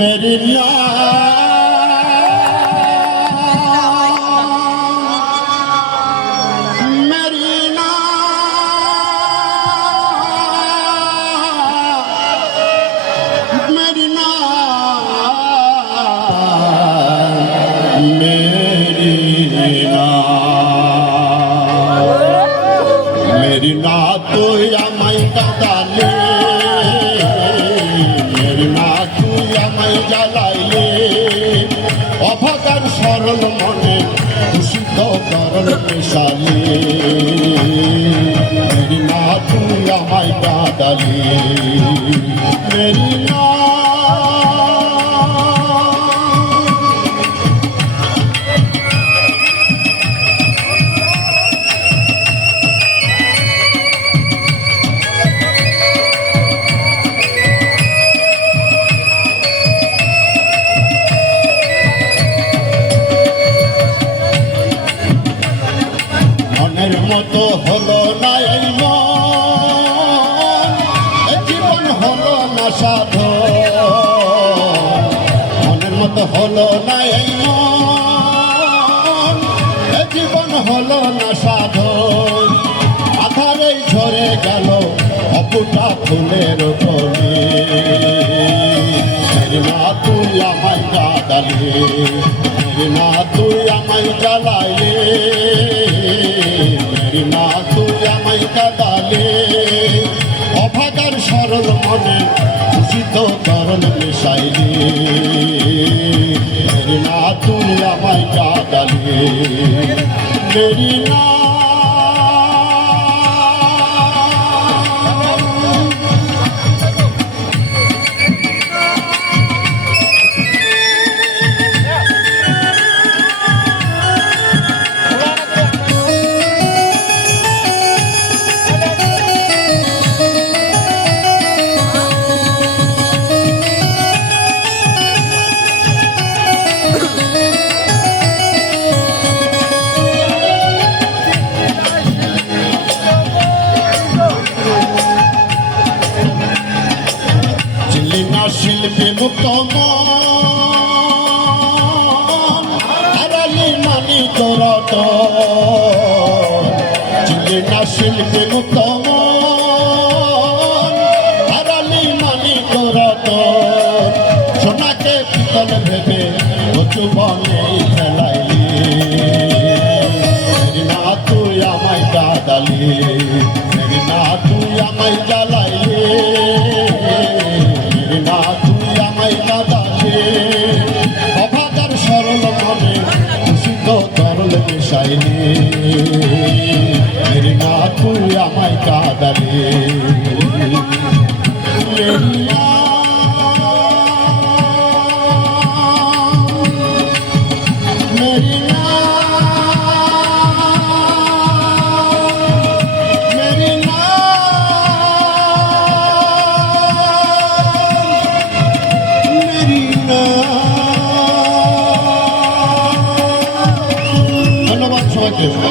मेरी ना मेरी ना मेरी ना मेरी ना मेरी ना तो या माई का डाले জ্বালাইলে অভাগার সরল মনে দূষিত করল মেশালে মেরি না তুই আমায় কাঁদালে মেরি না মতো হলো না এই মন জীবন হলো না সাধন মনের মতো হলো না এই মন জীবন হলো না সাধন আধারে ঝরে গেল অপুটা ফুলের কলি না তুই আমায় কাঁদালে না তুই আমায় জ্বালাইলে না তুই আমায় কাঁদালে অভাগার সরল মনে দূষিত করল মিশাইলে না তুই আমায় কাঁদালে মেরি না শিল্পী মুক্ত হারালি মানি তোরত চিলি না শিল্পী মুক্ত হারালি মানি তোরত সোনাকে পিতল ভেবে কচু বনে ফেলাইলি না তুই আমায় কাঁদালি না তুই আমায় জ্বালাইলি না তুই আমায় কাঁদালে অভাগার সরল মনে দূষিত তরল মিশাইলে না তুই আমায় কাঁদালে ধন্যবাদ সবাইকে।